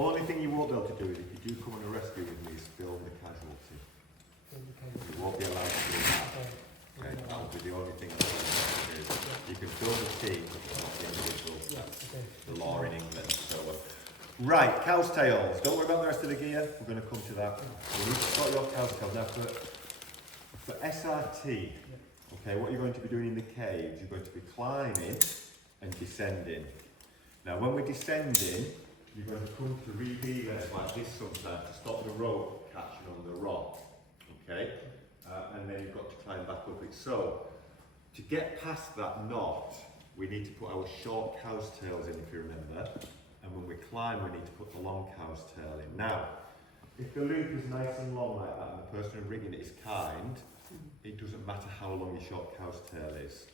only thing you won't be able to do is if you do come on a rescue with me is film the casualty. You won't be allowed to do that. Okay, that will be the only thing that you can do. You can film the team, but not the individual. That's the law in England. So, right, cow's tails. Don't worry about the rest of the gear. We're going to come to that. You need to start your cow's tails. Now, for SRT, okay, what you're going to be doing in the caves, you're going to be climbing and descending. Now, when we're descending, you're going to come to layers like this sometimes to stop the rope catching on the rock, okay? And then you've got to climb back up it. So, to get past that knot, we need to put our short cow's tails in, if you remember. And when we climb, we need to put the long cow's tail in. Now, if the loop is nice and long like that and the person rigging it is kind, it doesn't matter how long your short cow's tail is.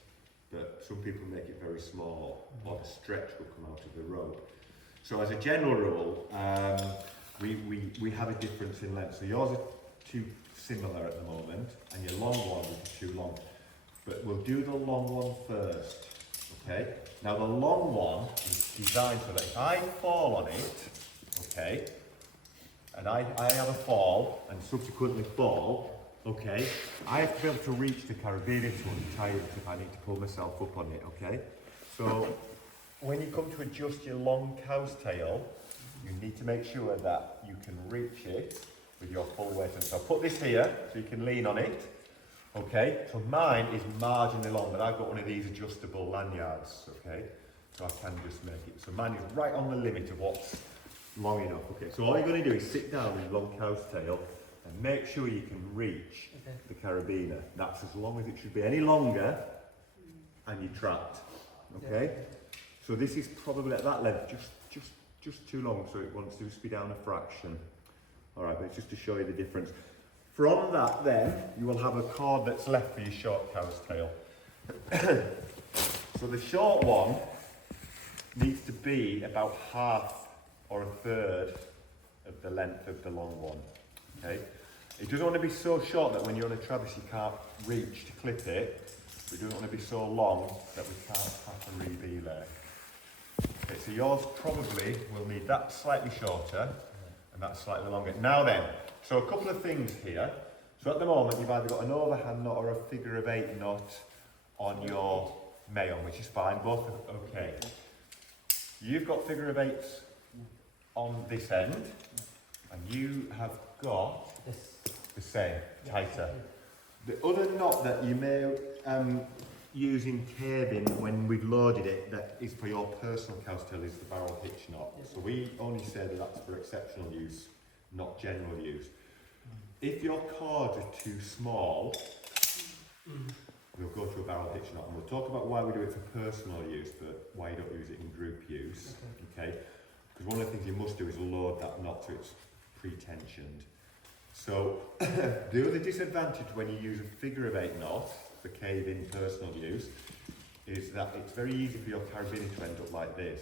But some people make it very small, or the stretch will come out of the rope. So as a general rule, we have a difference in length. So yours are too similar at the moment, and your long one will be too long. But we'll do the long one first, okay? Now the long one is designed so that if I fall on it, okay, and I have a fall, and subsequently fall, okay, I have to be able to reach the carabiner to untie it if I need to pull myself up on it, okay? So, when you come to adjust your long cow's tail, you need to make sure that you can reach it with your full weight. And so I'll put this here so you can lean on it, okay? So mine is marginally long, but I've got one of these adjustable lanyards, okay? So I can just make it. So mine is right on the limit of what's long enough, okay? So all you're going to do is sit down with your long cow's tail and make sure you can reach the carabiner. That's as long as it should be. Any longer, and you're trapped. Okay? So this is probably at that length, just too long, so it wants to just be down a fraction. Alright, but it's just to show you the difference. From that then, you will have a cord that's left for your short cow's tail. So the short one needs to be about half or a third of the length of the long one. Okay? It doesn't want to be so short that when you're on a Travis you can't reach to clip it. We don't want to be so long that we can't have a re-belay. Okay, so yours probably will need that slightly shorter and that slightly longer. Now then, so a couple of things here. So at the moment you've either got an overhand knot or a figure of 8 knot on your Mahon, which is fine, both are okay. You've got figure of 8s on this end, and you have got the same, tighter. The other knot that you may use in caving when we've loaded it, that is for your personal cow's tail, is the barrel hitch knot. So we only say that that's for exceptional use, not general use. If your cords are too small, we'll go to a barrel hitch knot, and we'll talk about why we do it for personal use, but why you don't use it in group use, okay? Because one of the things you must do is load that knot so it's pre-tensioned. So, the other disadvantage when you use a figure of 8 knot for cave-in personal use is that it's very easy for your carabiner to end up like this.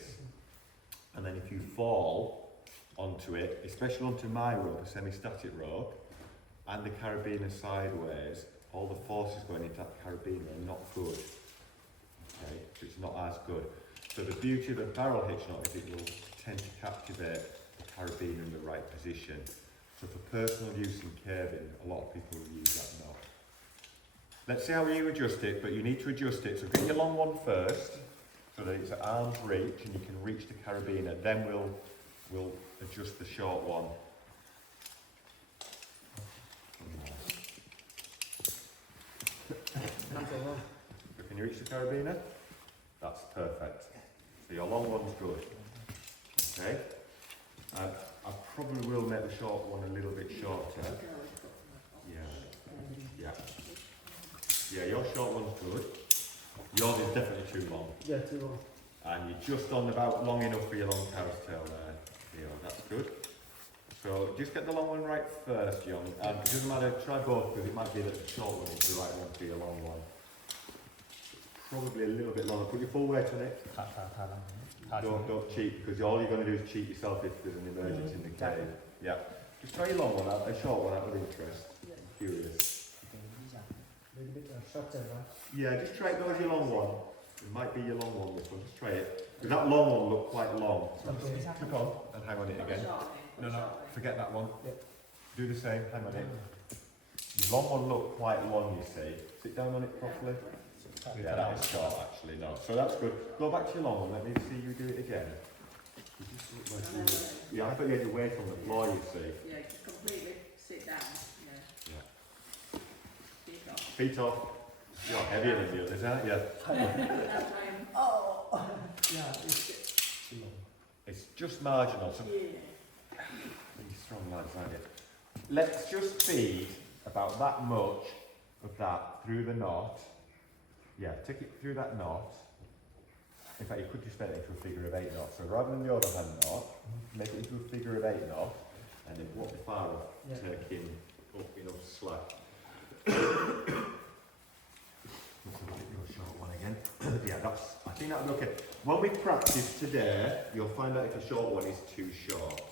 And then if you fall onto it, especially onto my rope, a semi-static rope, and the carabiner sideways, all the forces going into that carabiner are not good. Okay, so it's not as good. So the beauty of a barrel hitch knot is it will tend to captivate the carabiner in the right position. So for personal use in caving, a lot of people will use that knot. Let's see how you adjust it, but you need to adjust it. So get your long one first, so that it's at arm's reach and you can reach the carabiner. Then we'll adjust the short one. So can you reach the carabiner? That's perfect. So your long one's good. Okay. I probably will make the short one a little bit shorter. Yeah, your short one's good. Yours is definitely too long. Yeah, too long. And you're just on about long enough for your long cow's tail there. Yeah, that's good. So just get the long one right first, John. It doesn't matter, try both, because it might be that the short one is the right one for your long one. It's probably a little bit longer. Put your full weight on it. Don't cheat, because all you're going to do is cheat yourself if there's an emergency in the cave. Yeah. Just try your long one out, a short one out of interest. I'm curious. A little bit shorter, right? Yeah, just try it, go with your long one. It might be your long one, this one. Just try it. Because that long one looked quite long. So just click on and hang on it again. No, forget that one. Do the same, hang on it. The long one looked quite long, you see. Sit down on it properly. Yeah, that is short actually, no. So that's good. Go back to your long one, let me see you do it again. Yeah, I thought you had your weight on the floor, you see. Yeah, just completely sit down. Yeah. Feet off. Feet off. You're heavier than the others, aren't you? That's why I'm. Oh, yeah, it's too long. It's just marginal. So Yeah. really strong lads, aren't you? Let's just feed about that much of that through the knot. Yeah, take it through that knot. In fact, you could just make it into a figure of 8 knots. So rather than the overhand knot, make it into a figure of 8 knot, and then walk the far off, taking up enough slack. Let's have a look at your short one again. Yeah, I think that'll be okay. When we practice today, you'll find out if a short one is too short.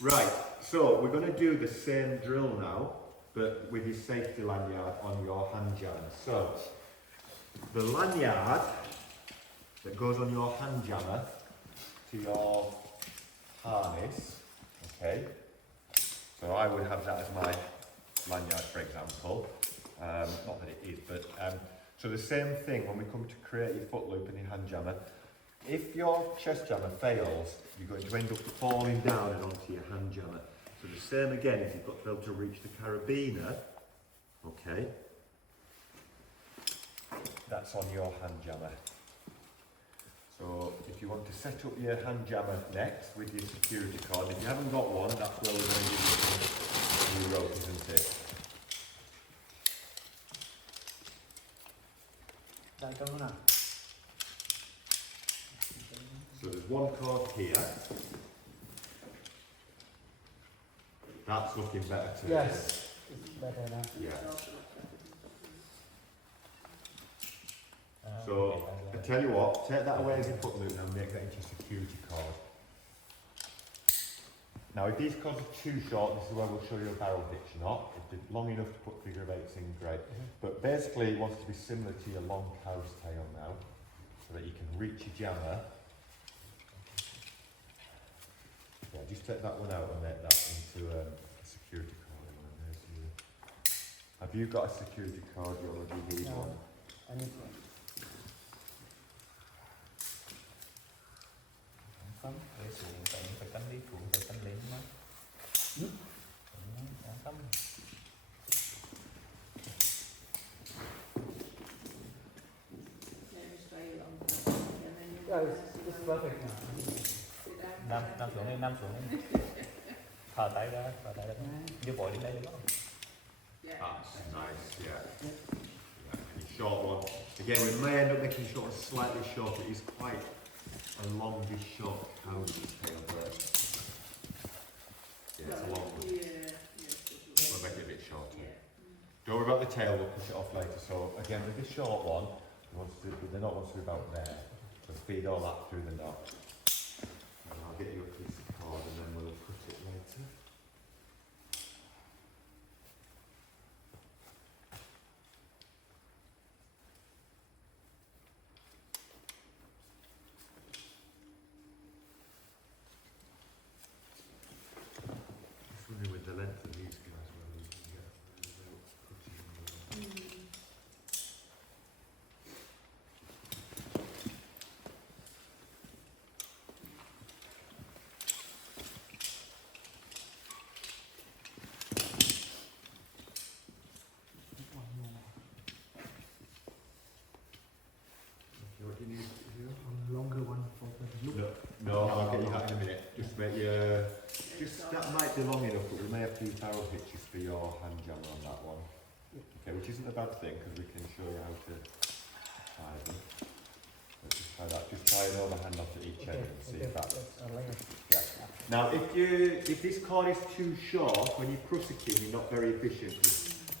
Right, so we're going to do the same drill now, but with your safety lanyard on your hand jammer. So, the lanyard that goes on your hand jammer to your harness, okay? So I would have that as my lanyard, for example. Not that it is, but so the same thing when we come to create your foot loop and your hand jammer. If your chest jammer fails, you're going to end up falling down and onto your hand jammer. So the same again is you've got to be able to reach the carabiner, okay? That's on your hand jammer. So if you want to set up your hand jammer next with your security cord, if you haven't got one, that's where we're going to use the new rope, isn't it? So there's one cord here. That's looking better too. Yes, it's better now. Yeah. So I tell you what, take that away as a foot loop and make that into a security cord. Now if these cords are too short, this is where we'll show you a barrel hitch knot. If they're long enough to put figure of 8s in, great. But basically it wants to be similar to your long cow's tail now, so that you can reach your jammer. Yeah, just take that one out and make that into a security cord. Have you got a security cord? You already need one. I need one. Không, cái sự phải tâm lý phụ phải tâm lý mà. Đáng tâm. Yeah, it's perfect now. Nằm xuống đi, nằm xuống đi. Thả tay ra, như vội đến đây được không? That's nice, yeah. And your short one. Again, we may end up making short one slightly shorter. It is quite a longish short cow's tail, but yeah, it's a long one. We'll make it a bit shorter. Don't worry about the tail, we'll push it off later. So again, with this short one, the knot wants to be about there. So feed all that through the knot. And I'll get you a piece of cord and then we'll cut it later. With the length of these guys, whether we can get cutting. What do you need here? A longer one for the loop. No, I'll get you that in a minute. Just make your. That might be long enough, but we may have to use barrel hitches for your hand jammer on that one. Okay, which isn't a bad thing because we can show you how to tie them. Let's just try that. Just try an overhand knot at each end and see if that. Yeah. Now, if this cord is too short, when you prusik, you're not very efficient.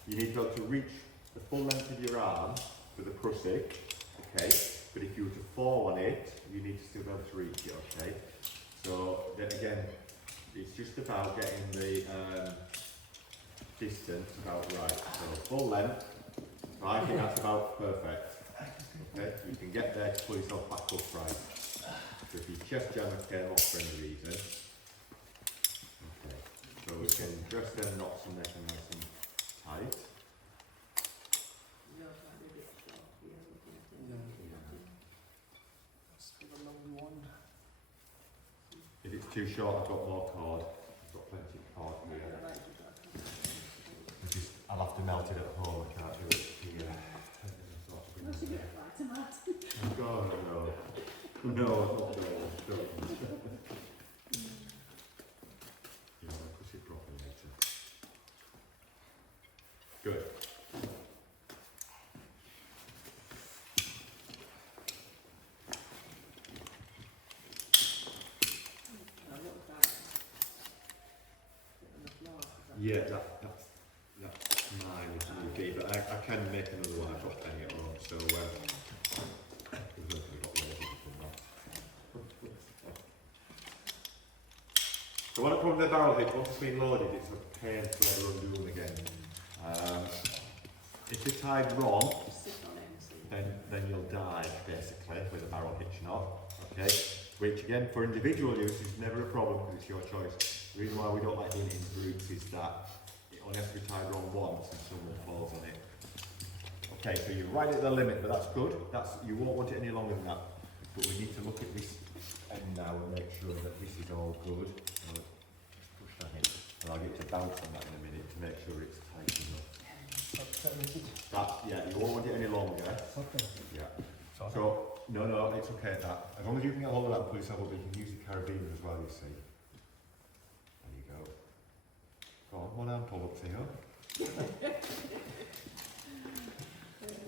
You need to be able to reach the full length of your arm with the prusik. Okay, but if you were to fall on it, you need to still be able to reach it. Okay, so then again. It's just about getting the distance about right. So full length, so I think that's about perfect. Okay, you can get there to pull yourself back upright. So if your chest jammer came off for any reason, okay, so we can dress them knots and make them nice and tight. No, it's like a bit short. Yeah, looking at it. Let's give a long one. If it's too short, I've got more cord. I've got plenty of cord here. I'll have to melt it at home, I can't do it here. Well, she get like tomato. Oh God, no. No, not those. Don't. Yeah, I'll push it properly later. Good. I looked at it. On the floor. Yeah, that's mine, it's okay, but I can make another one, I've got plenty at home, so we've got lazy from that. So when I put the barrel hitch, once it's been loaded, it's a pain to ever undo them again. If they're tied wrong, Just sit on it and see. then you'll die basically with a barrel hitch knot, okay? Which again, for individual use is never a problem because it's your choice. The reason why we don't like doing it in groups is that it only has to be tied wrong once and someone falls on it. Okay, so you're right at the limit, but that's good. You won't want it any longer than that. But we need to look at this end now and make sure that this is all good. I'll just push that in, and I'll get to bounce on that in a minute to make sure it's tight enough. Yeah, you won't want it any longer. Okay. Yeah. So, So, no, it's okay at that. As long as you can get hold of that and pull yourself up, you can use the carabiner as well, you see. There you go. Go on, one arm pull up, see how?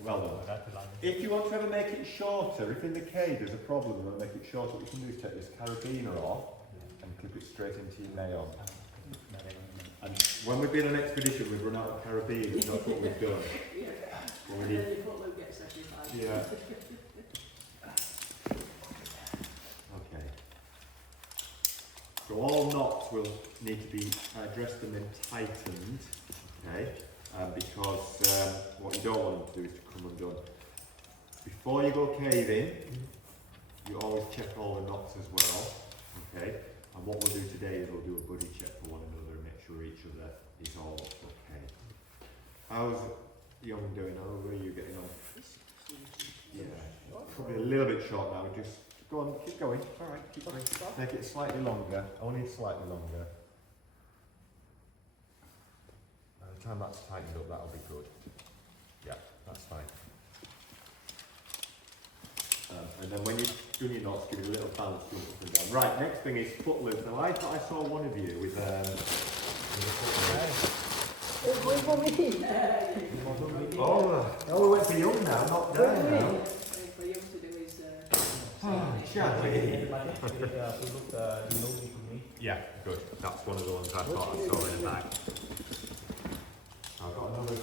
Well done. that's the line. If you want to ever make it shorter, if in the cave there's a problem and want to make it shorter, what you can do is take this carabiner off and clip it straight into your nail. And when we've been on an expedition, we've run out of carabiners, that's what we've done. Yeah. When And we then need, your foot will get sacrificed. yeah. Okay. So all knots will need to be dressed and then tightened, okay? Because what you don't want them to do is to come undone. Before you go caving, you always check all the knots as well, okay? And what we'll do today is we'll do a buddy check for one another and make sure each other is all okay. How's Young doing? How are you getting on? Yeah, probably a little bit short now. Just go on, keep going. It's all right, keep going. Make it slightly longer, only slightly longer. By the time that's tightened up, that'll be good. Yeah, that's fine. And then when you're doing your knots, give it a little bounce to up and down. Right, next thing is foot loop. Now I thought I saw one of you with a foot loop. Wait for me. Oh, we went for Young now, not down now. For you to do is Shall we? To Yeah, good. That's one of the ones I thought I saw in the back. I've got another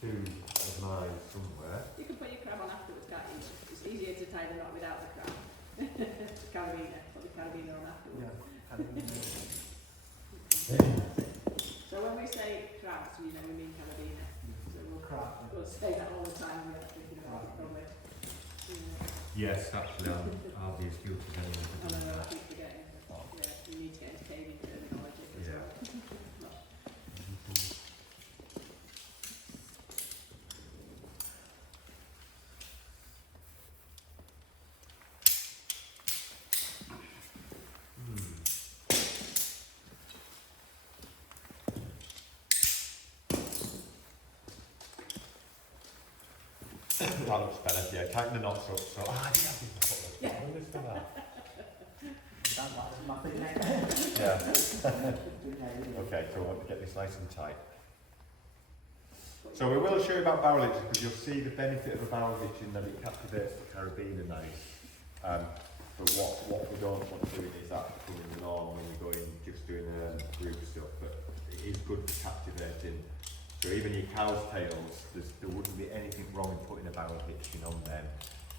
two of mine somewhere. you can put your crab on afterwards, can't you? It's easier to tie the knot without the crab. Carabiner, put the carabiner on afterwards. So when we say crabs, we mean carabiner. So we'll say that all the time when we're thinking about it probably. Yes, actually, I'll be as guilty as anyone for I doing know, I that. keep forgetting. Yeah, you need to get into caving terminology as Yeah. well. That looks better, yeah. Tighten the knots up. So, I did have this before. Yeah. I wonder if for that. That was nothing. Yeah. Okay, so I want to get this nice and tight. So we will show you about barrel hitches because you'll see the benefit of a barrel hitch in that it captivates the carabiner nice. But what we don't want to do is that becoming the norm when we go in just doing group stuff. But it is good for captivating. So even your cow's tails, there wouldn't be anything wrong in putting a barrel hitch in on them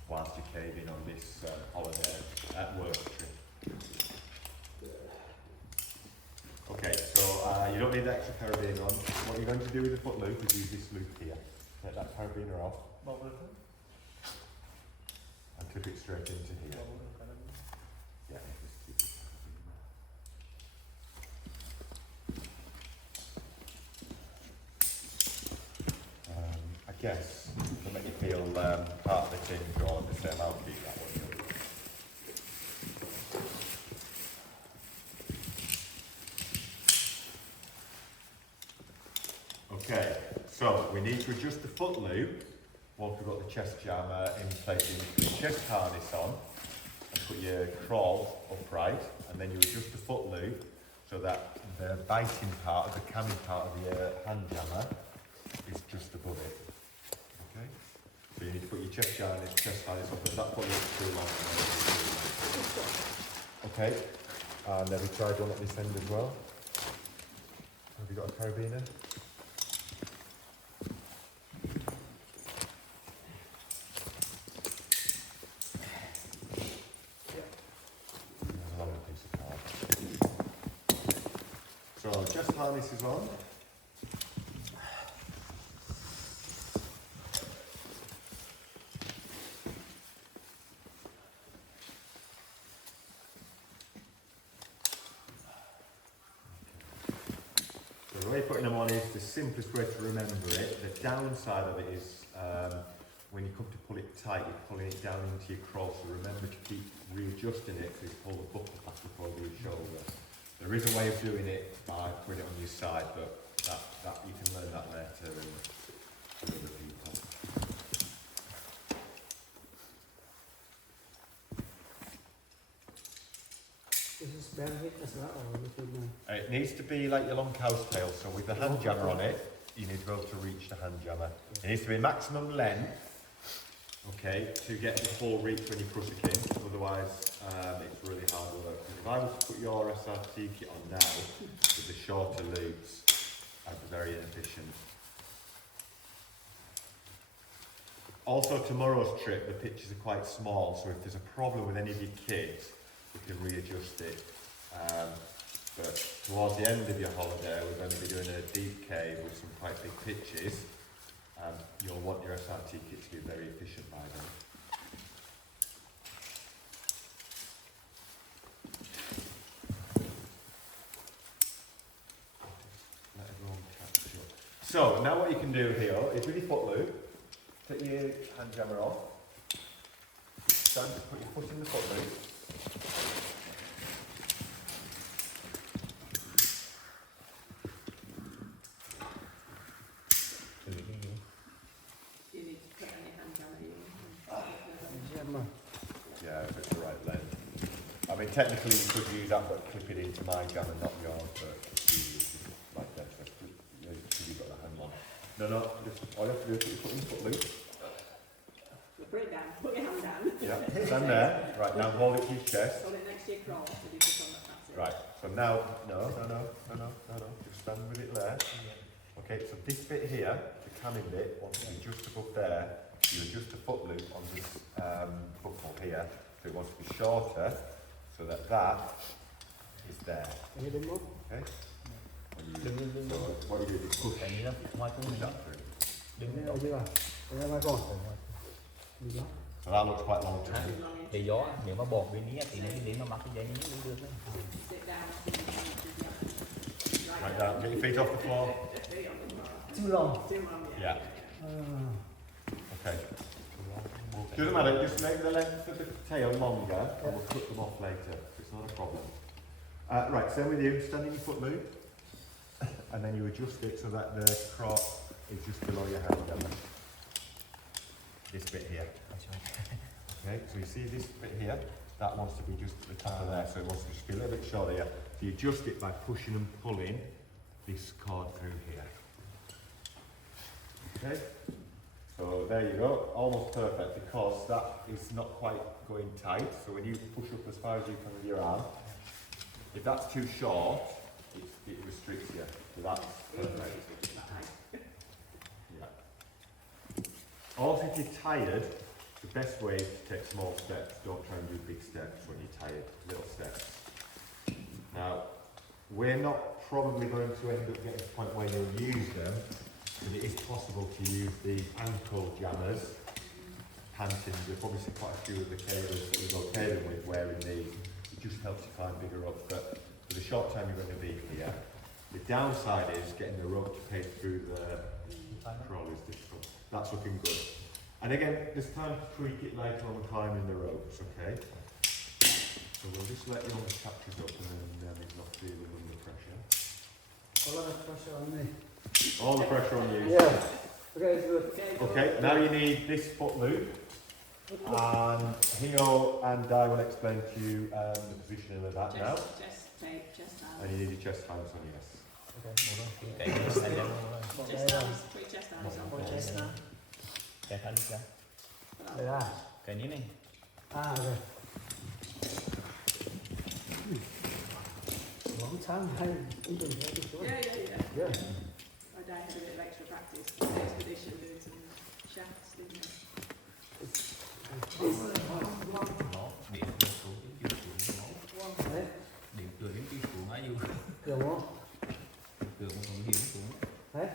whilst you're caving on this holiday work trip. Okay, so you don't need the extra carabiner on. What you're going to do with the foot loop is use this loop here. Take that carabiner off and clip it straight into here. guess, to make you feel part of the team, draw the same outfit that way. Okay, so we need to adjust the foot loop once we've got the chest jammer in place. You put your chest harness on and put your crawl upright, and then you adjust the foot loop so that the biting part, the camming part of your hand jammer is just above it. Okay? So you need to put your chest harness on, but that foot loop's too long. Okay, and have you tried one at this end as well? Have you got a carabiner? So chest harness is on. So the way putting them on is the simplest way to remember it. The downside of it is when you come to pull it tight, you're pulling it down into your crawl. So remember to keep readjusting it so you pull the buckle back up over your shoulder. There is a way of doing it by putting it on your side, but that you can learn that later and from other people. Is this bare hit as well, or is it no? It needs to be like your long cow's tail, so with the hand jammer on it, you need to be able to reach the hand jammer. It needs to be maximum length, okay, to get the full reach when you push it in, otherwise it's really hard work. If I was to put your SRT kit on now, with the shorter loops, I'd be very inefficient. Also tomorrow's trip, the pitches are quite small, so if there's a problem with any of your kit, you can readjust it. But towards the end of your holiday, we're going to be doing a deep cave with some quite big pitches. You'll want your SRT kit to be very efficient by then. Let everyone catch up. So now what you can do here is with your foot loop, take your hand jammer off, stand to put your foot in the foot loop. You need to put any hand jammer in. Jammer. Yeah, if it's the right length. I mean, technically you could use that, but clip it into my jammer, not yours, but it's easier like that. So you've got the hand on. No, just all you have to do is put your foot in the foot loop. So put it down, put your hand down. Yeah, stand there. Right, now hold it to your chest. Hold it next to your crawl, so you put on that's it. Right, so now, no, just stand with it there. Okay, so this bit here, the camming bit, wants to be just above there. You adjust the foot loop on this buckle here, so it wants to be shorter, so that is there. A little more? Okay? So what you do is push Cái này đó, ngoài cũng that mình through. Đừng nghe ở dưới à? Ở đây mai con. Đi đó. So that looks quite long to me. As long as thì gió, nếu mà bọt bên ní thì nó đi mà mắc cái dây ní cũng được đấy. you sit down, Like that, get your feet off the floor. Too long. Too long, yeah. Yeah, okay. Doesn't matter, just make the length of the tail longer and we'll cut them off later. It's not a problem. Right, same with you, stand in your foot loop and then you adjust it so that the crop is just below your hand jammer. This bit here. Okay, so you see this bit here? That wants to be just at the top of there, so it wants to just be a little bit shorter here. So you adjust it by pushing and pulling this cord through here. Okay? So there you go, almost perfect because that is not quite going tight. So when you push up as far as you can with your arm, if that's too short, it restricts you. So that's perfect. Yeah. Also, if you're tired, the best way is to take small steps. Don't try and do big steps when you're tired. Little steps. Now, we're not probably going to end up getting to the point where you'll use them. But it is possible to use the ankle jammers, pantins. You'll probably see quite a few of the cavers that we go caving with wearing these. It just helps you climb bigger up. But for the short time you're going to be here, the downside is getting the rope to pace through the crawl is difficult. That's looking good. And again, there's time to tweak it later on climbing the ropes, okay? So we'll just let you on the captures up and then he's not feeling under pressure. A lot of pressure on me. All the pressure on you. Yeah. Okay, good. Okay, now you need this foot loop. And Hingo and Di will explain to you the positioning of that now. Chest tape, chest hands. And you need your chest hands on, yes. Cái chest hand lên. Chest hands, put your chest hands on. Chest hand. Chest hand ra. Yeah. Cái ní này. Ah, okay. Long time I even had this one. Yeah. Yeah. My dad had a bit of extra practice. The expedition doing some shafts, didn't he? Nó điểm được xuống cái chiều xuống nó. Đấy, Điểm từ đến chiều xuống á dù. được không? Từ một phần điểm xuống. Đấy.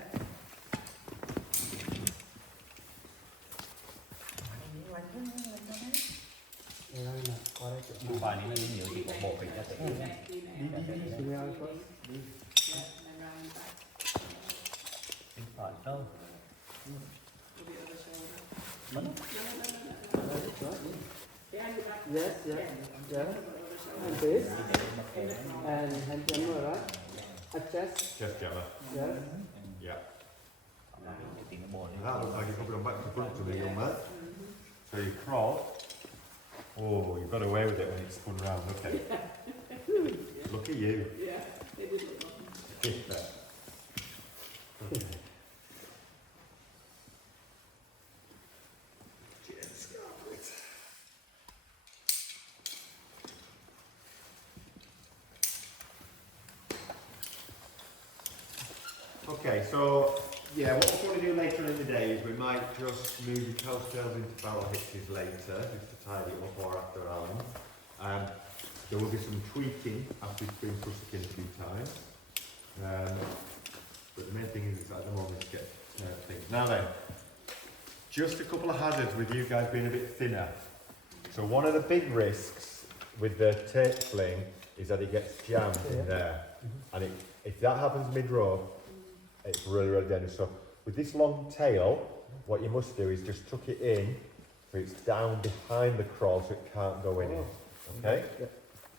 Đây là qua đây chỗ. Một bài này nó nhiều thì có bộ phải cho tự nhiên. See me out first. Yeah, and then round and back. Bên phải đâu. With the other shoulder. Bắn. Behind your back. Yes, yes, yeah. The other shoulder. And this. And hand jammer, right? A chest. Chest jammer. Yes. Yeah. Thì nó bò And that looks like you're probably on back to front to me on that. So you crawl. Oh, you got away with it when it spun round, okay. Look at you. Yeah, it did look like Get there. Okay. Okay, so yeah, what we're going to do later in the day is we might just move your coattails into barrel hitches later, just to tidy it up or after Alan. There will be some tweaking after it's been Prusik in a few times. But the main thing is at the moment to get things. Now then, just a couple of hazards with you guys being a bit thinner. So one of the big risks with the tape fling is that it gets jammed in there. And if that happens mid-rope, it's really, really dangerous. So with this long tail, what you must do is just tuck it in so it's down behind the crawl so it can't go in it. Okay? Yeah.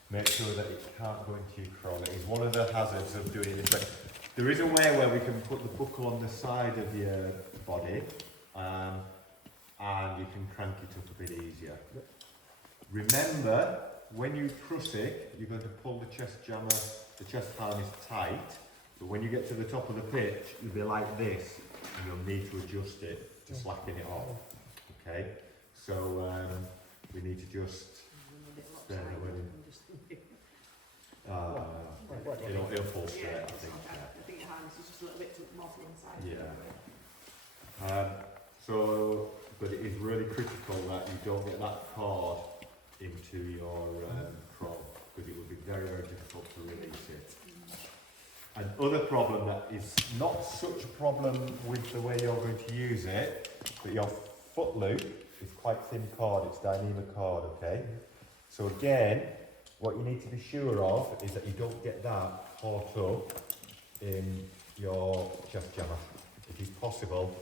Make sure that it can't go into your crawl. It is one of the hazards of doing it this way. There is a way where we can put the buckle on the side of your body and you can crank it up a bit easier. Yep. Remember, when you Prusik, you're going to pull the chest jammer, the chest harness tight. But when you get to the top of the pitch, you'll be like this, and you'll need to adjust it to slacken it off. Okay? So we need to just spare the wedding. It'll fall straight, I think. I think your harness is just a little bit more to one side. Yeah. So, but it is really critical that you don't get that cord into your crawl, because it would be very, very difficult to release it. Another problem that is not such a problem with the way you're going to use it, but your foot loop is quite thin cord, it's Dyneema cord, okay? So again, what you need to be sure of is that you don't get that caught up in your chest jammer. It is possible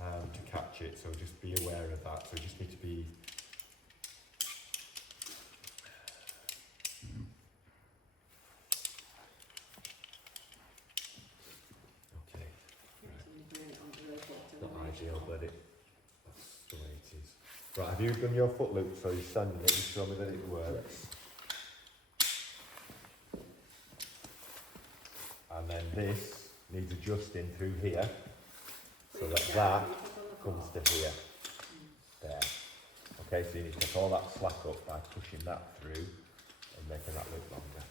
to catch it, so just be aware of that. So you just need to be not ideal, but that's the way it is. Right, have you done your foot loop so you're standing it? You show me that it works. And then this needs adjusting through here so that that comes to here. There. Okay, so you need to take all that slack up by pushing that through and making that loop longer.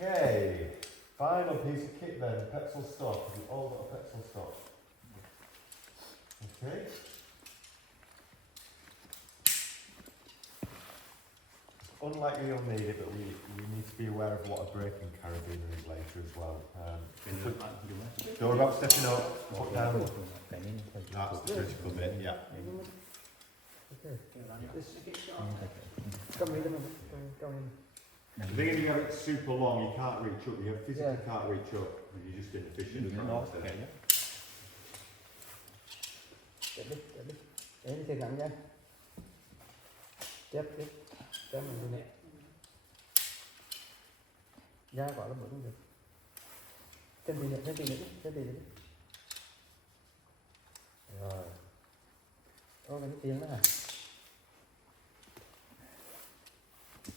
Okay. Final piece of kit then, petzl stop. We've all got a petzl stop. Okay. Unlikely you'll need it, but we need to be aware of what a braking carabiner is later as well. Don't worry about stepping up, put down. That's the critical bit, yeah. Okay. Come in. Come in. The thing is, if you have it super long, you can't reach up. You physically can't reach up because you're just inefficient. Chạy đi. Em thì gắn nha. Chép đi. Chép mình đi nè. Ra gọi là bữa cũng được. Chân đi nữa, chân đi nữa, chân đi nữa. Rồi. Có cái tiếng đó hả?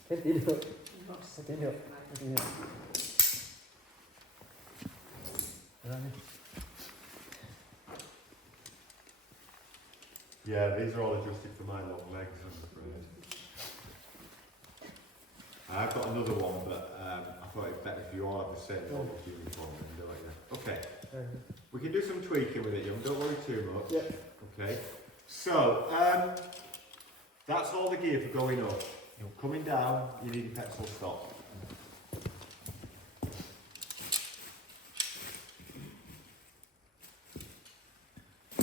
Cái tí được. Cái tí được. Cái tí được. Rồi đi. Yeah, these are all adjusted for my long legs, I'm afraid. I've got another one, but I thought it'd better if you all have the same level uniform and do it. Yeah. Okay, we can do some tweaking with it, young. Don't worry too much. Yeah. Okay. So that's all the gear for going up. Coming down, you need a pencil stop.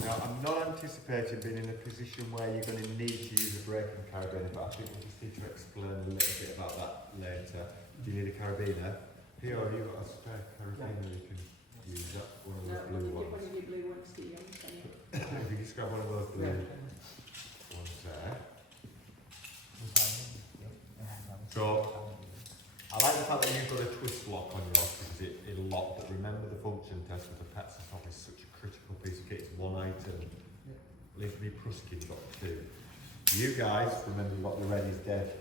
Now, I'm not anticipating being in a position where you're going to need to use a braking carabiner, but I think we just need to explain a little bit about that later. Do you need a carabiner? Here, have you got a spare carabiner you can use? That one of those blue ones. One of your blue ones to you. If you just grab one of those blue ones there. So, I like the fact that you've got a twist lock on yours because it'll lock, but remember the function test with the pencil stop is such a critical piece of kit. It's one item. Leave me Prusky, you've got two. You guys, remember you've got the red is dead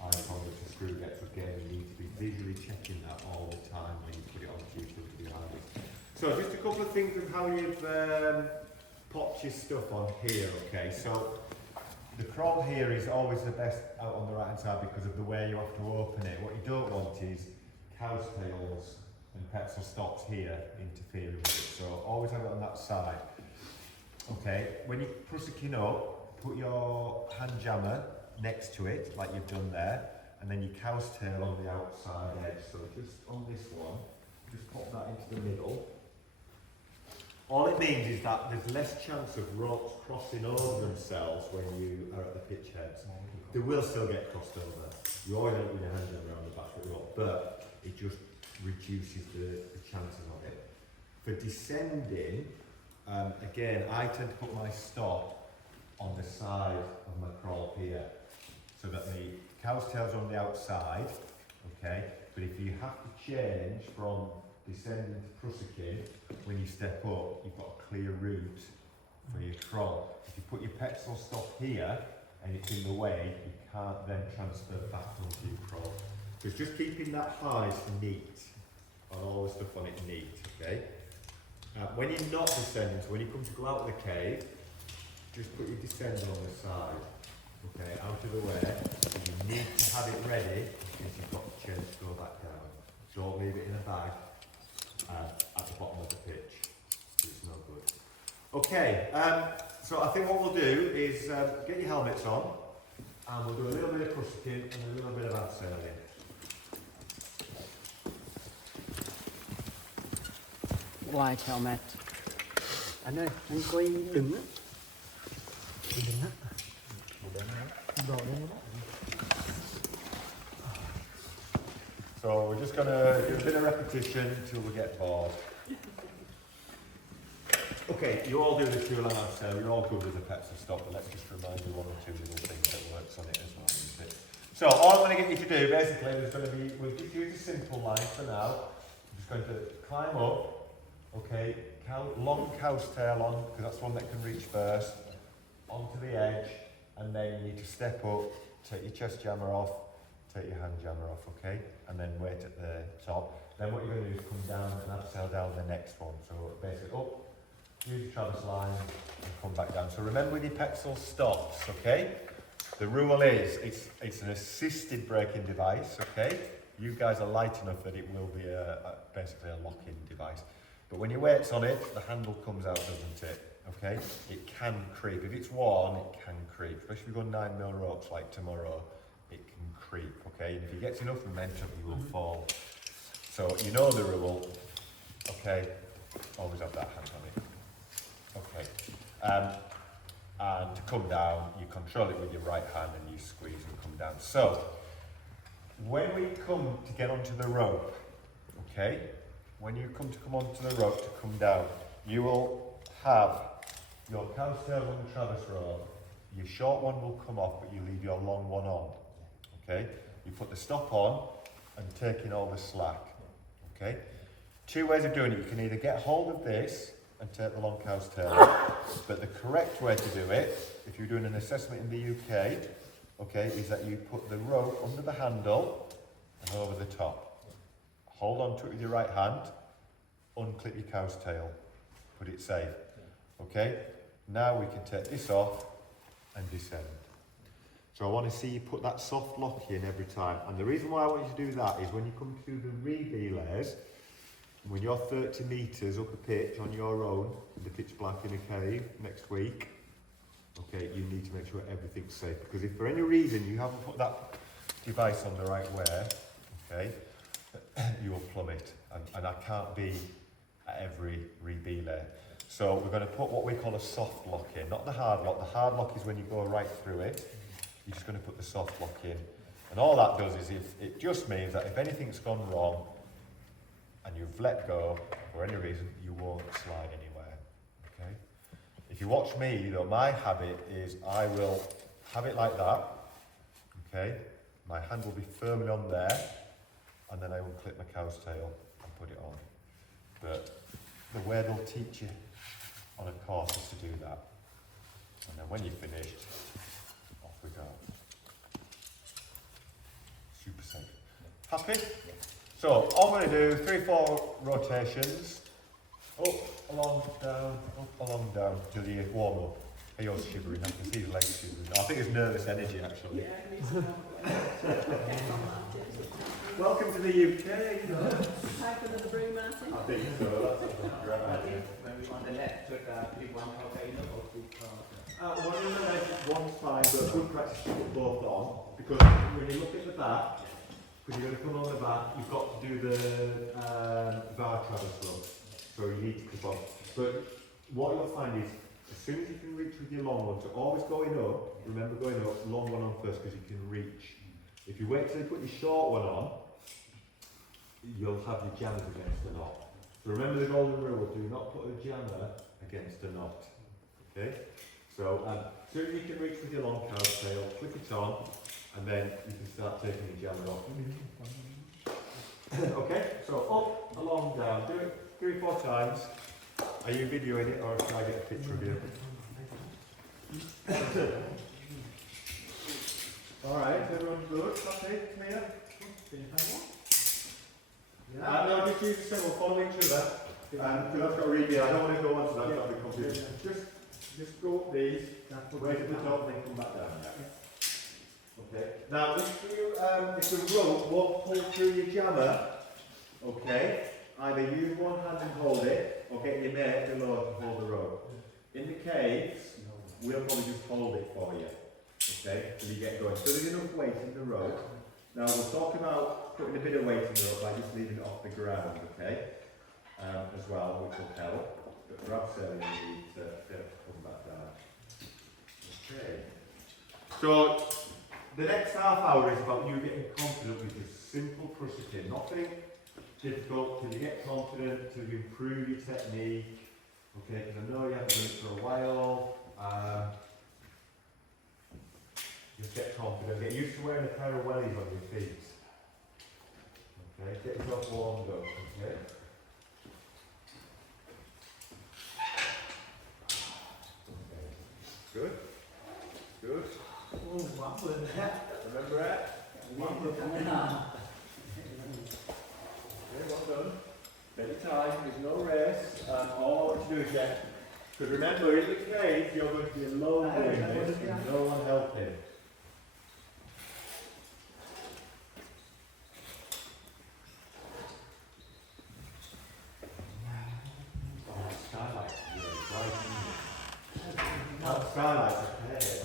icon which the screw gets again. You need to be visually checking that all the time when you put it on utility behind it. So just a couple of things of how you've popped your stuff on here, okay? So the crawl here is always the best out on the right hand side because of the way you have to open it. What you don't want is cow's tails and pencil stops here interfering with it. So always have it on that side. Okay, when you prussykin up, put your hand jammer next to it, like you've done there, and then your cow's tail on the outside edge. So just on this one, just pop that into the middle. All it means is that there's less chance of ropes crossing over themselves when you are at the pitch heads. They will still get crossed over. You always end up with your hand around the back of the rope, but it just reduces the chances of it. For descending, again, I tend to put my stop on the side of my crawl here, so that the cow's tail's on the outside, okay? But if you have to change from descending to prussykin, when you step up, you've got a clear route for your crawl. If you put your pencil stop here, and it's in the way, you can't then transfer back onto your crawl. So it's just keeping that harness neat, and all the stuff on it neat, okay? When you're not descending, so when you come to go out of the cave, just put your descender on the side, okay, out of the way. You need to have it ready because you've got the chain to go back down. Don't leave it in a bag at the bottom of the pitch. It's no good. Okay, so I think what we'll do is get your helmets on, and we'll do a little bit of prussykin and a little bit of abseiling. White helmet. Anh ơi, anh coi đừng á. Đừng á. Đồ đen đó. So we're just going to do a bit of repetition until we get bored. Okay, you all do the two-line abseil, you're all good with the pencil stop, but let's just remind you one or two little things that works on it as well, isn't it? So all I'm going to get you to do, basically, there's going to be, we'll just use a simple line for now. I'm just going to climb up, okay, long cow's tail on, because that's one that can reach first, onto the edge, and then you need to step up, take your chest jammer off, take your hand jammer off, okay, and then wait at the top. Then what you're going to do is come down and abseil down the next one. So basically up, use your traverse line, and come back down. So remember with your pencil stops, okay? The rule is, it's an assisted braking device, okay? You guys are light enough that it will be basically a lock-in device. But when your weight's on it, the handle comes out, doesn't it? Okay? It can creep. If it's worn, it can creep. Especially if you go 9mm ropes like tomorrow, it can creep, okay? And if it gets enough momentum, you will fall. So you know the rule, okay? Always have that hand on it. Okay. And to come down, you control it with your right hand and you squeeze and come down. So, when we come to get onto the rope, okay? When you come onto the rope to come down, you will have your cow's tail on the traverse rope, your short one will come off, but you leave your long one on. Okay? You put the stop on and take in all the slack. Okay? Two ways of doing it. You can either get hold of this and take the long cow's tail off, but the correct way to do it, if you're doing an assessment in the UK, okay, is that you put the rope under the handle and over the top. Hold on to it with your right hand, unclip your cow's tail, put it safe. Okay? Now we can take this off and descend. So I want to see you put that soft lock in every time. And the reason why I want you to do that is when you come to the re-belays, when you're 30 metres up a pitch on your own, in the pitch black in a cave next week, okay, you need to make sure everything's safe. Because if for any reason you haven't put that device on the right way, okay, you will plummet. And I can't be at every re-belay. So we're going to put what we call a soft lock in, not the hard lock. The hard lock is when you go right through it. You're just going to put the soft lock in. And all that does is it just means that if anything's gone wrong and you've let go for any reason, you won't slide anywhere. Okay? If you watch me, though, my habit is I will have it like that. Okay? My hand will be firmly on there, and then I will clip my cow's tail and put it on. But the way they'll teach you on a course is to do that. And then when you're finished, off we go. Super safe. Happy? So all I'm going to do, 3-4 rotations. Up, along, down, till you warm up. You're shivering, I can see his legs shivering. I think it's nervous energy actually. Yeah, it needs to come Welcome to the UK, you know. Time for another brew, Martin? I think so, that's a great idea. When we on the left, took one volcano or two cars. One in the leg, one's fine, but good practice to put both on, because when you look at the back, because you're going to come on the back, you've got to do the bar traverse rope, so you need to clip on. But what you'll find is, as soon as you can reach with your long one, so always going up, remember going up, long one on first, because you can reach. If you wait till you put your short one on, you'll have your jammers against the knot. So remember the golden rule, do not put a jammer against a knot. Okay? So as soon as you can reach with your long cow's tail, clip it on, and then you can start taking your jammer off. Okay? So up, along, down. Do it 3-4 times. Are you videoing it, or can I get a picture of you? Alright, everyone's good. Happy? Come here. No, just use the symbol, follow each other. Because I've got to read it, I don't want to go on to that, that'll be confusing. Just go up these, wait at the top, then come back down. Yeah. Okay. Now, if the rope won't pull through your jammer, okay, either use one hand and hold it, or get your mate below to hold the rope. In the caves, we'll probably just hold it for you, okay, till you get going. So there's enough weight in the rope. Now we'll talk about putting a bit of weight in the rope by just leaving it off the ground, okay, as well, which will help. But for abseiling, you need to come back down. Okay. So the next half hour is about you getting confident with this simple crushing. Nothing difficult till you get confident, till you improve your technique. Okay, because I know you haven't done it for a while. Just get confident. Get used to wearing a pair of wellies on your feet. Okay, get yourself warmed up. Okay. Good. Good. Remember it? Okay, well done. Take your time, there's no race. All I want you to do is get. Because remember, in the cave, you're going to be alone doing this, with no one helping. Skylights are really bright, isn't it? That skylights are pale.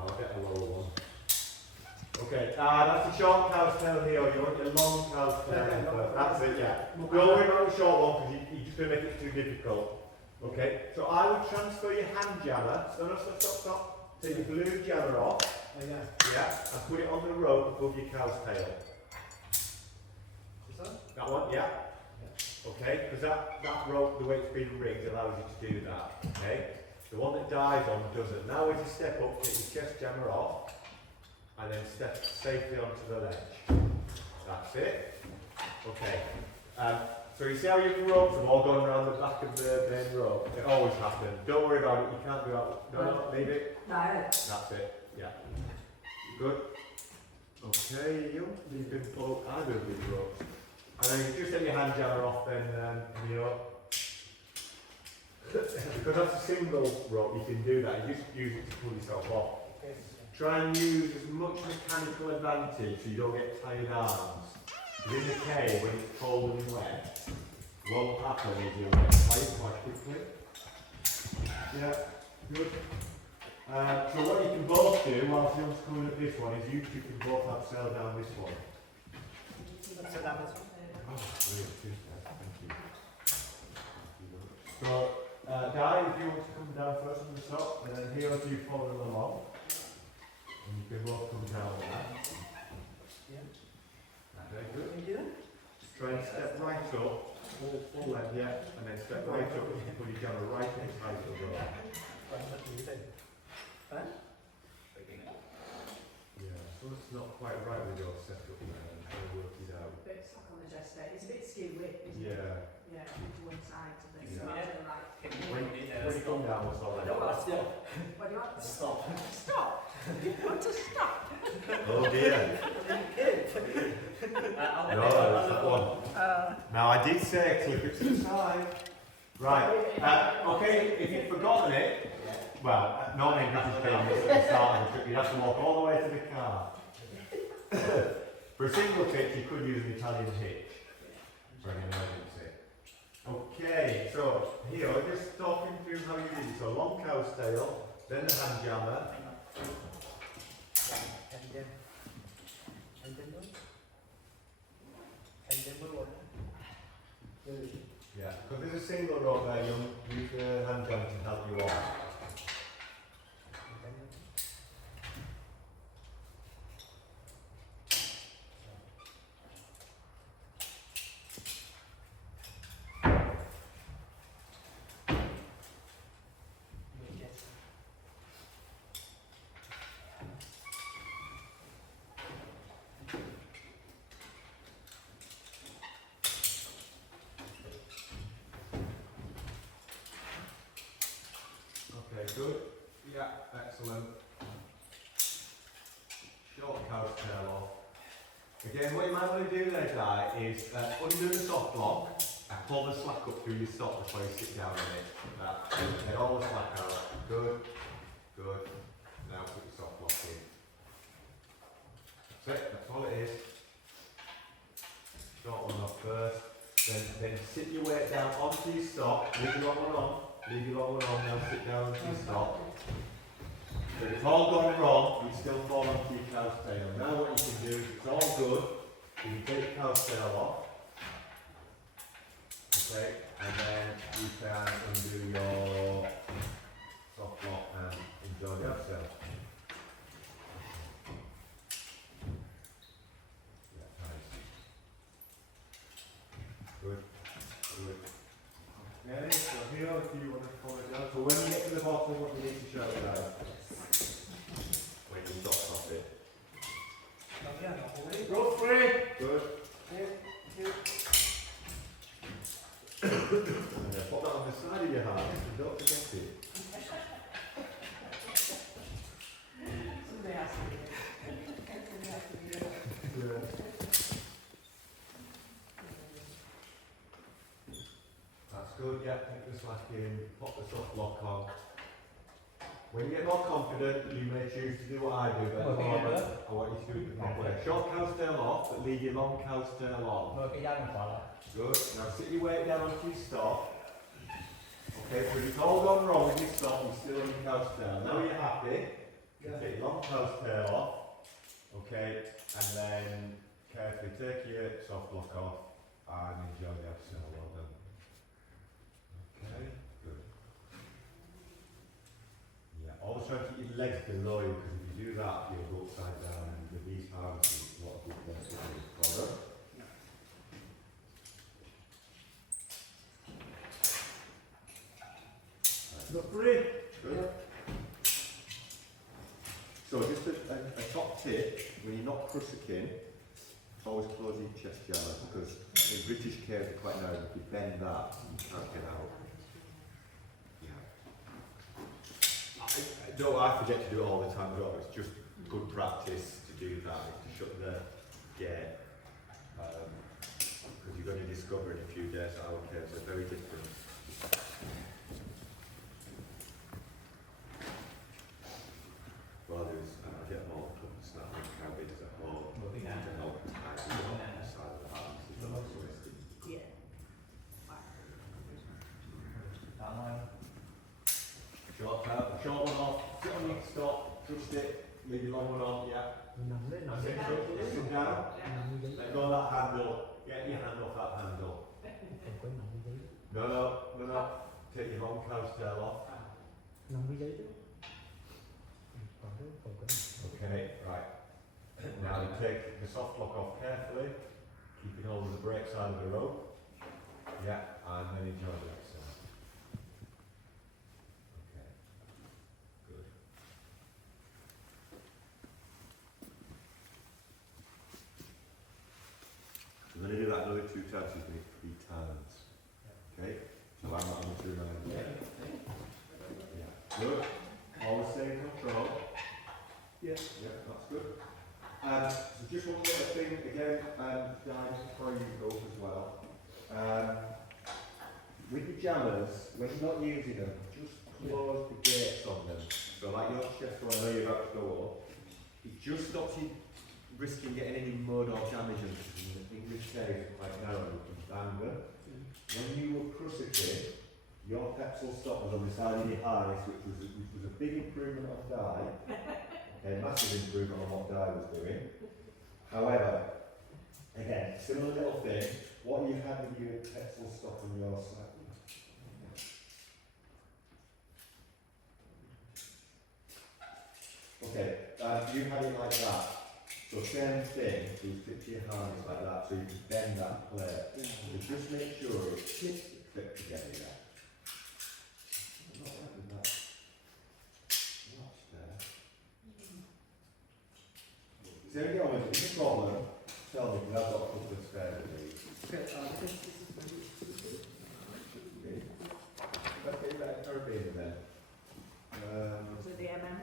I'll get a lower one. Okay, that's a short cow's tail here. You want your long cow's tail. That's it, yeah. Don't worry about the short one because you're just going to make it too difficult. Okay, so I would transfer your hand jammer. No, stop. Take your blue jammer off. Oh, yeah. Yeah, and put it on the rope above your cow's tail. This one? That one, yeah. Okay, because that rope, the way it's been rigged, allows you to do that. Okay, the one that dies on doesn't. Now, as you step up, take your chest jammer off, and then step safely onto the ledge. That's it. Okay. So you see how your ropes have all gone around the back of the main rope? It always happens. Don't worry about it. You can't do that. No, leave it. No. That's it. Yeah. Good. Okay, you can pull either of these ropes. And then you just take your hand jammer off, then because that's a single rope, you can do that. You just use it to pull yourself off. Try and use as much mechanical advantage so you don't get tired arms. Because in the cave, when it's cold and wet, what will happen is you'll get tired quite quickly. Yeah, good. So what you can both do whilst you're unscrewing up this one is you two can both upsell down this one. Oh, brilliant. Thank you. So, Di, if you want to come down first from the top, and then here if you follow them along. And you can both come down on that. Very good. Try and step right up, full length, yeah, and then step right up and put your camera right inside the rope. Yeah, so it's not quite right with your setup there, I'm trying to work it out. A bit stuck on the chest there. It's a bit skewy, isn't it? Yeah. Yeah, to one side to the Yeah. side to the right. When you come down, what's all that? What do you want? Stop. Stop? You want to stop? Oh dear. No, it's that one. Now I did say clip it to the side. Right, okay, if you've forgotten it, well, not in British Films at the start of the trip, you'd have to walk all the way to the car. For a single pitch, you could use an Italian hitch for an emergency. Okay, so here, we're just talking through how you do it. So long cow's tail, then the hand jammer. Yeah, because there's a single rope there, you'll use the hand jammer to help you on. Okay, good. Yeah, excellent. Short cow's tail off. Again, what you might want to do there, Di, is undo the soft lock and pull the slack up through your sock before you sit down on it. That. Get all the slack out. Good. Good. Now put your soft lock in. That's it. That's all it is. Short one off first. Then sit your weight down onto your stock. Leave your long one on. Leave your long one on. Now sit down onto your stock. If it's all gone wrong, you still fall onto your cow's tail. Now what you can do, if it's all good, you can take the cow's tail off. Okay, and then you can undo your soft lock and enjoy yourself. Yeah, nice. Good. Good. Okay, so here if you want to follow it down. So when you get to the bottom, what you need to show guys. When you stop off it. Go free! Good. And then put that on the side of your hand and don't forget it. Somebody has to do it. Somebody has to do it. That's good, yeah, take the slack in, pop the soft lock on. When you get more confident, you may choose to do what I do, but at the moment, I want you to do it the proper way. Short cow's tail off, but leave your long cow's tail on. Good, now sit your weight down onto your stock. Okay, so if it's all gone wrong with your stock, you're still on your cow's tail. Now you're happy, you can take your long cow's tail off. Okay, and then carefully take your soft lock off and enjoy the episode. Well done. Okay, good. Yeah, always try to keep your legs below you, because if you do that, you'll go upside down, and with these arms, it's not a good place to do it. Well done. Good. So just a top tip, when you're not prussicking, always close your chest jammer, because in British caves are quite narrow. If you bend that, you can't get out. Yeah. I forget to do it all the time as well. It's just good practice to do that, to shut the gate. Because you're going to discover in a few days that our caves are very different. Well, I get more snap and cabins at home to help tidy up the side of the house. It's not so wasted. Yeah. Short one off, sit on your stop, trust it, leave your long one on, yeah. That's it, sit down, let go of that handle, get your hand off that handle. No, take your long cow's tail off. Okay, right. Now you take the soft lock off carefully, keeping hold of the brake side of the rope. Yeah, and then enjoy the exercise. Okay, good. I'm going to do that another 2 times, you need 3 times. Okay, so I'm not going to do that. Yeah, good. Always stay in control. Yeah, that's good. So just one little thing again, guys, before you go as well. With your jammers, when you're not using them, just close the gates on them. So like your chest one, I know you're about to go up, it just stops you risking getting any mud or damage on them. The English caves are quite narrow, you can bang them. When you were prussicking, your Pepsil stop was on the side of your harness, which was a big improvement on Di. A massive improvement on what Di was doing. However, again, similar little thing, what you had with your Pepsil stop on your side. Okay, you had it like that. So same thing, you stick to your harness like that, so you can bend that plate. So just make sure it's clipped together there. I'm not having that notch there. So if you're with it's a problem, tell me, because I've got a couple of spare of these. Okay, right, carabiner then. So the MM.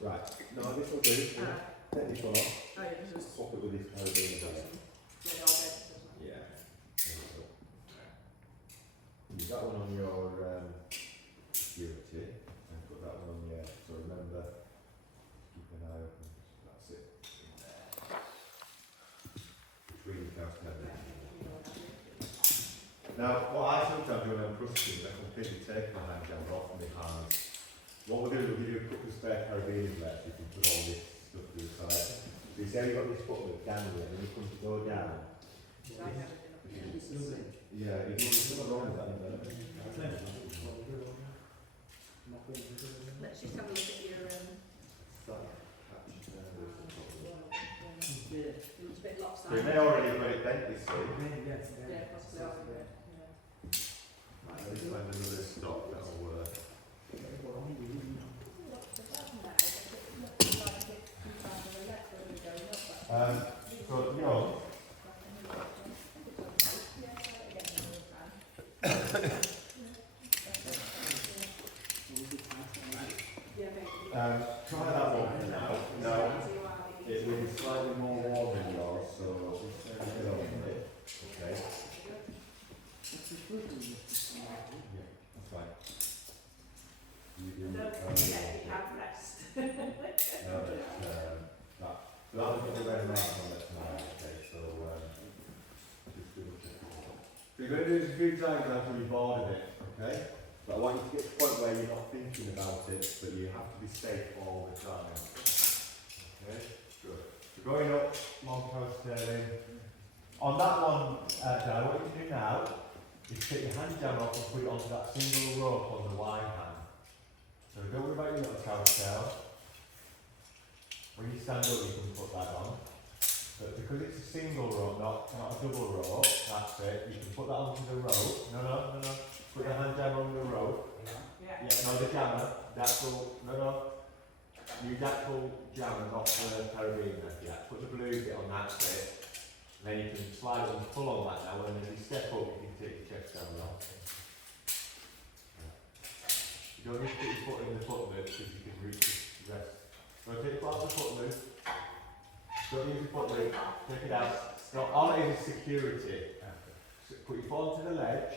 Right, no, this will do. Take this one off. Oh yeah, this is. Swap it with this carabiner then. Yeah. There you go. You've got one on your security, and put that one on your, so remember, keep an eye open, that's it. Between the Now, what I sometimes do when I'm prussicking, I completely take my hand jammer off from my hands. What we'll do is we'll give you a couple of spare carabiners left, you can put all this stuff to the side. So you say you've got this foot that's dangling, and you come to go down. Yeah, it's not wrong with that, is it? Let's just have a look at your. It looks a bit So lopsided. you may already have got it bent this way. Yeah, possibly already. Let's find another stop that'll work. So, yours. Try that one for now. Now, it will be slightly more warm than yours, so get on with it. Okay. Yeah, that's right. You do. Don't forget, you have rest. No, that. So that was the red mark on that tonight. Okay, so just double check. So you're going to do this a few times until you're bored of it. Okay. But I want you to get to the point where you're not thinking about it, but you have to be safe all the time. Okay, good. So going up, long toe steering. On that one, Dad, what you can do now is take your hand jammer off and put it onto that single rope on the wide hand. So don't worry about your little cow tail. When you stand up, you can put that on. But because it's a single rope, not a double rope, that's it. You can put that onto the rope. No. Put the hand jammer on the rope. Yeah. Yeah, no, the jammer, the actual, no. Use actual jammers off the carabiner, yeah. Put the blue bit on that bit, and then you can slide it and pull on that now, and as you step up, you can take your chest jammer off. You don't need to put your foot in the foot loop, because you can reach the rest. Rotate it out the foot loop. Don't use your foot loop, take it out. No, all it is security. So put your foot onto the ledge.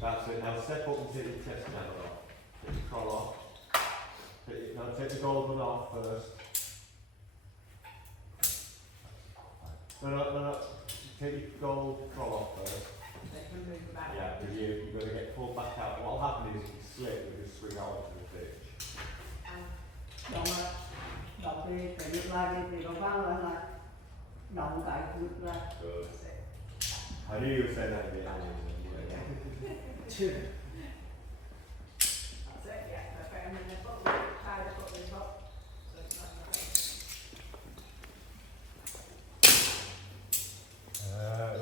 That's it. Now step up and take your chest jammer off. Take your collar off. Now take the gold one off first. No. Take your gold collar off first. They can move about. Yeah, because you've got to get pulled back out. What'll happen is if you slip, you just swing out onto the pitch. Đọc đi, phải biết like đi, thì nó bao là đọc cái vượt ra. Good. I knew you would say that again. That's it, yeah, perfect. And then the foot loop, tie the foot loop up. So it's not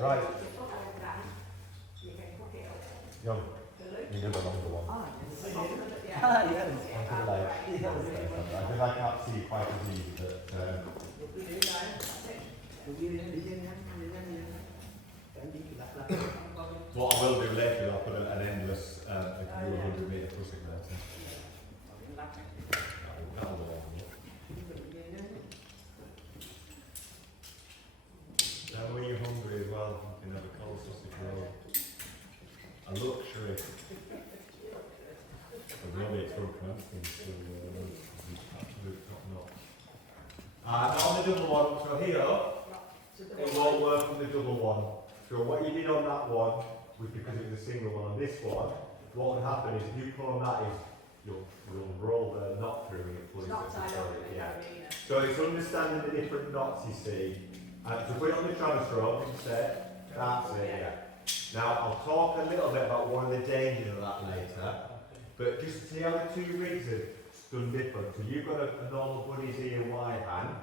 Right, If you put it down, you can hook it up. John, The loop. you do the longer one. The bottom of it, yeah. Ah, yes. Onto the ledge. Because I can't see quite as easy, but what I will do later, I'll put an endless, I can do a 100 metre pushing later. That'll go on. Then when you're hungry as well, you can have a cold sausage roll. A luxury. I know it's from Cranston, so absolute top notch. Now on the double one, so here, it won't work on the double one. So what you did on that one was because it was a single one. On this one, what would happen is if you pull on that is you'll roll the knot through and it pulls It's not it tied up in the yeah. carabiner. So it's understanding the different knots you see. So put it on the Travis rope instead. That's it, yeah. Now I'll talk a little bit about one of the dangers of that later. But just see how the two rigs are done different. So you've got a normal Buddy's ear Y hand,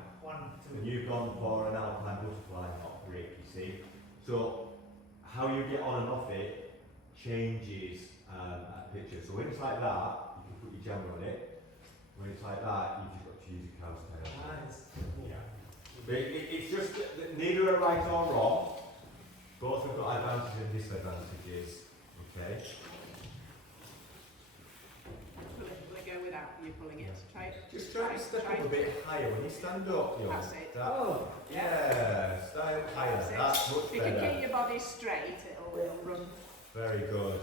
and you've gone for an Alpine butterfly rig, you see. So how you get on and off it changes at picture. So when it's like that, you can put your jammer on it. When it's like that, you've just got to use your cow's tail. Yeah. But it's just that neither are right or wrong. Both have got advantages and disadvantages. Okay. We'll go without you pulling it. Try it. Just try to step up a bit higher when you stand up. You know, That's it. Oh, yeah, stand up higher. That's it. That's much If you can better. keep your body straight, it'll run. Very good.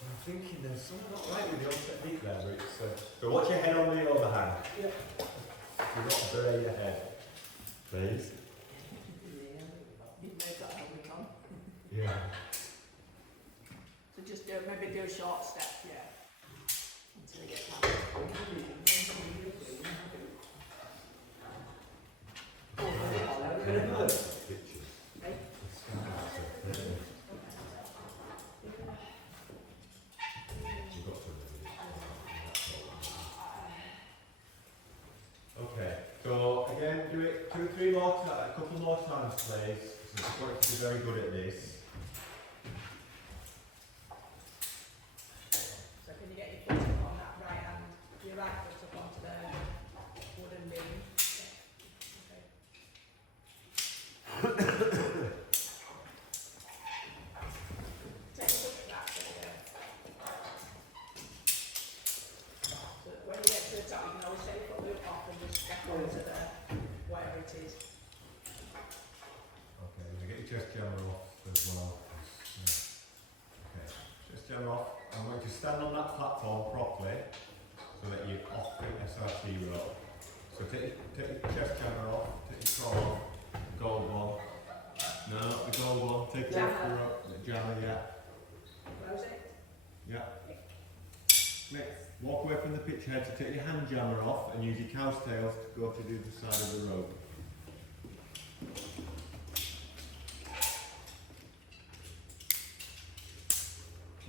I'm thinking there's something not right with your technique there, but it's, so watch your head on the other hand. Yep. You've got to bury your head. Please. You've got a helmet on. Yeah. So just maybe do a short step, yeah. Until you get past. Pictures. Hey? Okay, so again, do it 2 or 3 more times, a couple more times, please. So you've got to be very good at this. So can you get your foot up on that right hand, your right foot up onto the wooden beam? Okay. Take a look at that, there you go. So when you get to the top, you can always take your foot loop off and just step onto the, whatever it is. Okay, we're going to get your chest jammer off as well. Okay, chest jammer off. I'm going to stand on that platform properly so that you're off the SRT rope. So take your chest jammer off, take your collar off, the gold one. No, not the gold one. Take it off the rope, the jammer, yeah. Close it. Yeah. Next, walk away from the pitch head to take your hand jammer off and use your cow's tails to go to the other side of the rope.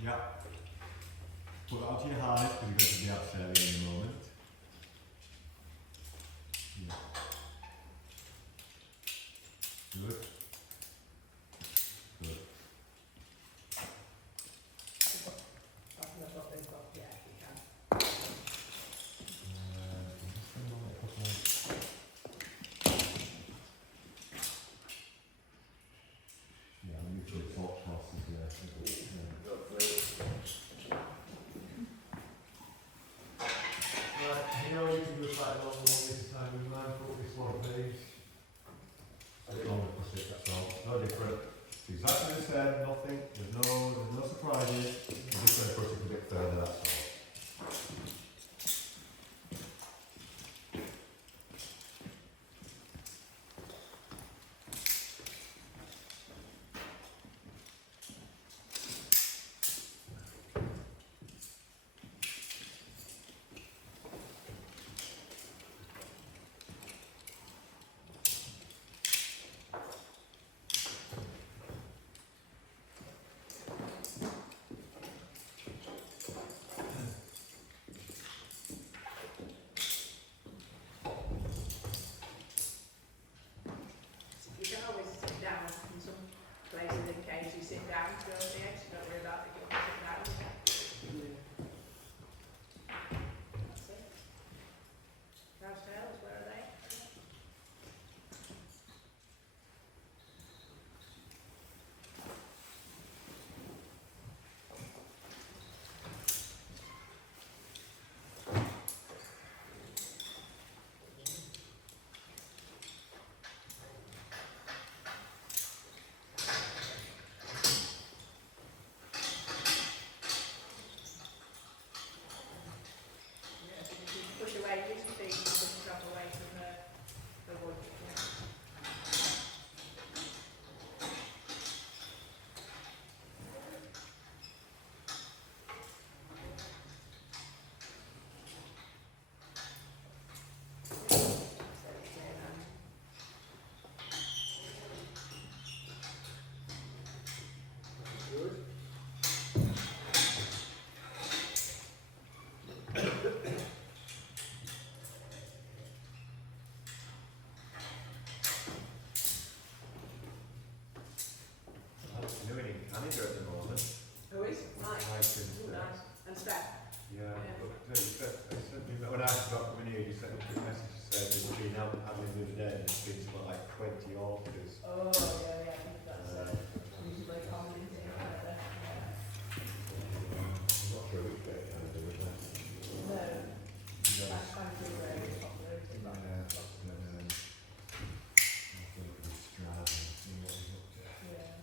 Yeah. Put that onto your harness because you're going to be upsailing in a moment. Yeah. Good. Good. exactly the same, nothing, there's no surprises, I'm just going to push it a bit further, that's all. You can always sit down in some places in case you sit down to go to the edge, you don't worry about it, you can sit down. That's it. Rouse tails, where are they? Yeah, so if you push away his feet, you push yourself away from the wood. Yeah. I'm doing in Canada at the moment. Who is? Mike. Mike and, Ooh, nice. And Steph. yeah, Yeah. but when I got coming here, you sent me a message to say there's been out having the other day, and there's been something like 20 orders. Oh, yeah, I think that's usually common in Canada. I'm not sure which bit of Canada was that. No, that's country where it's popular, is it? Yeah, I'll look at his Strava and see what he's up to. Yeah.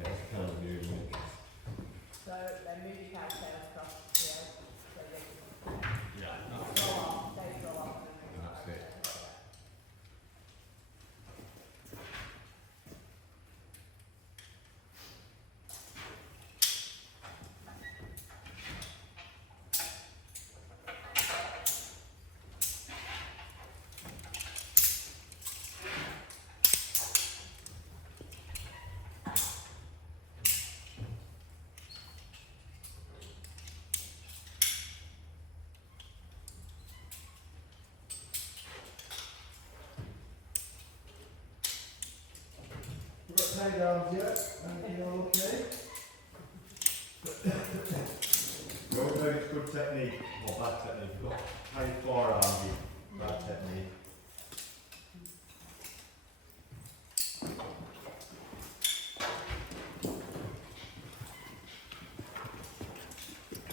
Yeah, it's kind of new, isn't it? So they move your cowtail across the edge, so they can Yeah. roll off, they roll off and then That's it. We've got tie downs yet, and you're okay? You always know it's good technique, or bad technique. You've got high forearm, bad technique.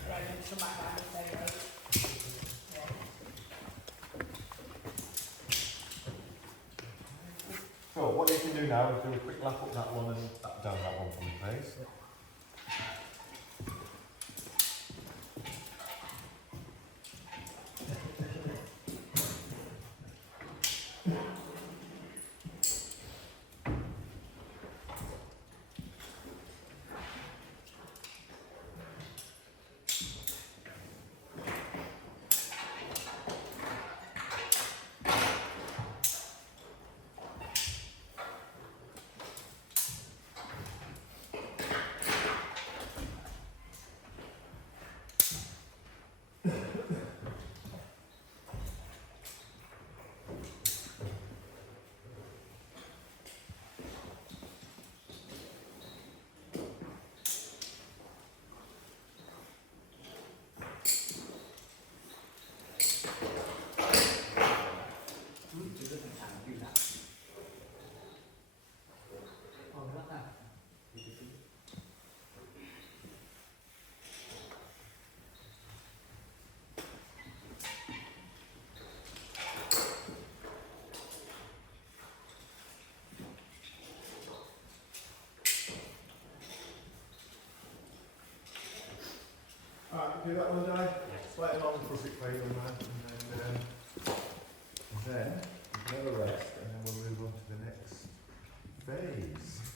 Right, then come back down and say, right. Yeah. So what you can do now is do a quick lap up that one and down that one for me, please. do that one, Di? Yes. Slightly long for it for you, man. And then we can have a rest, and then we'll move on to the next phase.